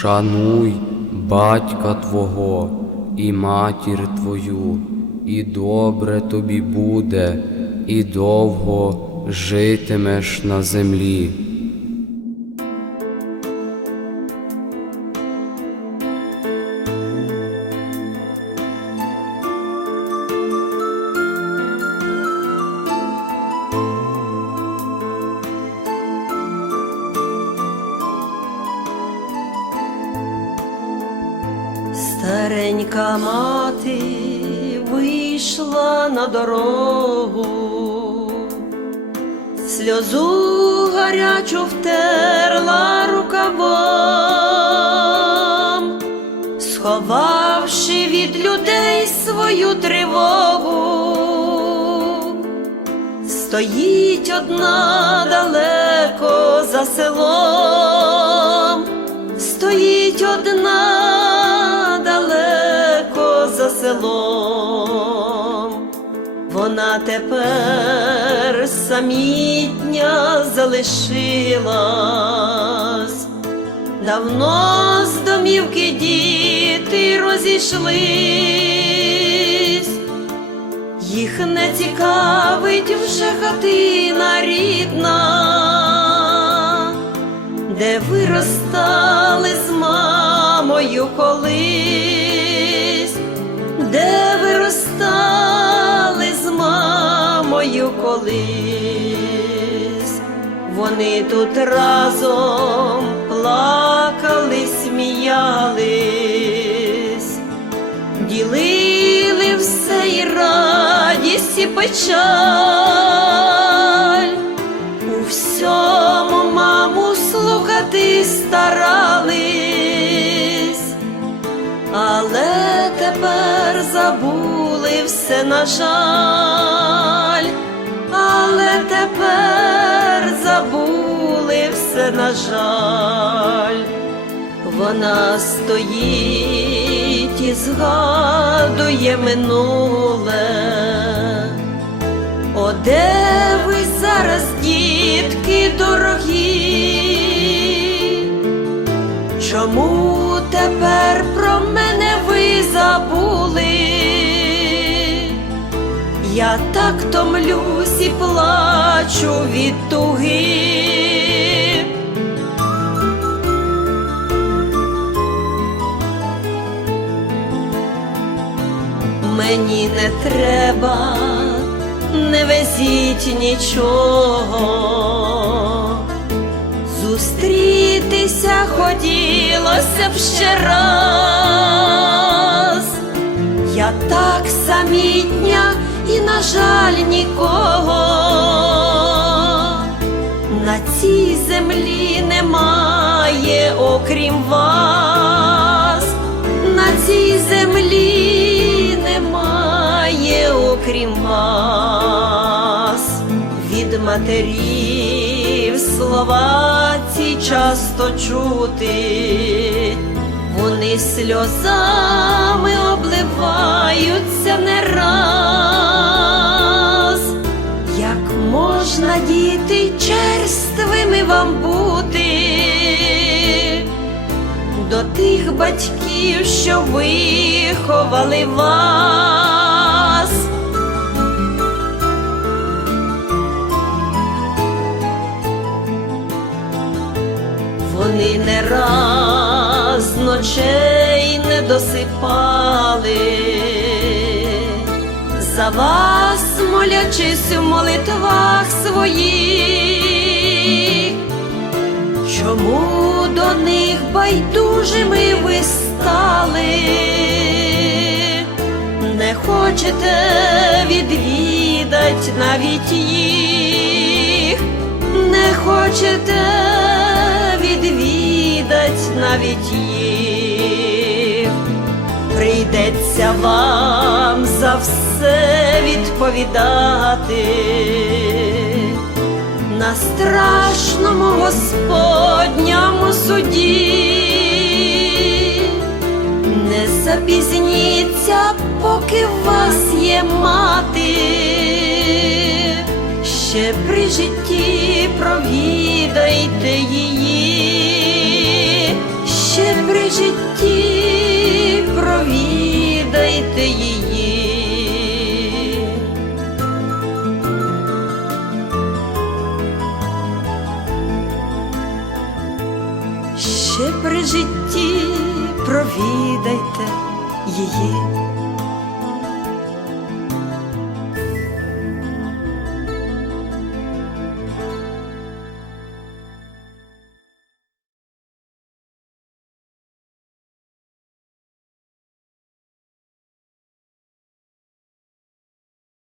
Вшануй батька Твого і матір Твою, і добре тобі буде, і довго житимеш на землі. Старенька мати вийшла на дорогу, сльозу гарячу втерла рукавом, сховавши від людей свою тривогу, стоїть одна далеко за селом, Вона тепер самітня залишилась, давно з домівки діти розійшлись. Їх не цікавить вже хатина рідна, де виростали з мамою колись, колись. Вони тут разом плакали, сміялись ділили все і радість, і печаль. У всьому маму слухати старались, але тепер забули все, на жаль, але тепер забули все, на жаль. Вона стоїть і згадує минуле. О, де ви зараз, дітки дорогі? Чому тепер про мене ви забули? Я так томлюсь і плачу від туги. Мені не треба, не везіть нічого. Зустрітися хотілося б ще раз. Я так самітня і, на жаль, нікого. Землі немає, окрім вас, на цій землі немає, окрім вас, від матерів слова ці часто чути, вони сльозами обливаються тих батьків, що виховали вас? Вони не раз ночей не досипали, за вас молячись у молитвах своїх, чому до них байдужими ви стали? Не хочете відвідать навіть їх, не хочете відвідать навіть їх, прийдеться вам за все відповідати. На страшному мати, ще при житті провідайте її, ще при житті провідайте її. Ще при житті провідайте її.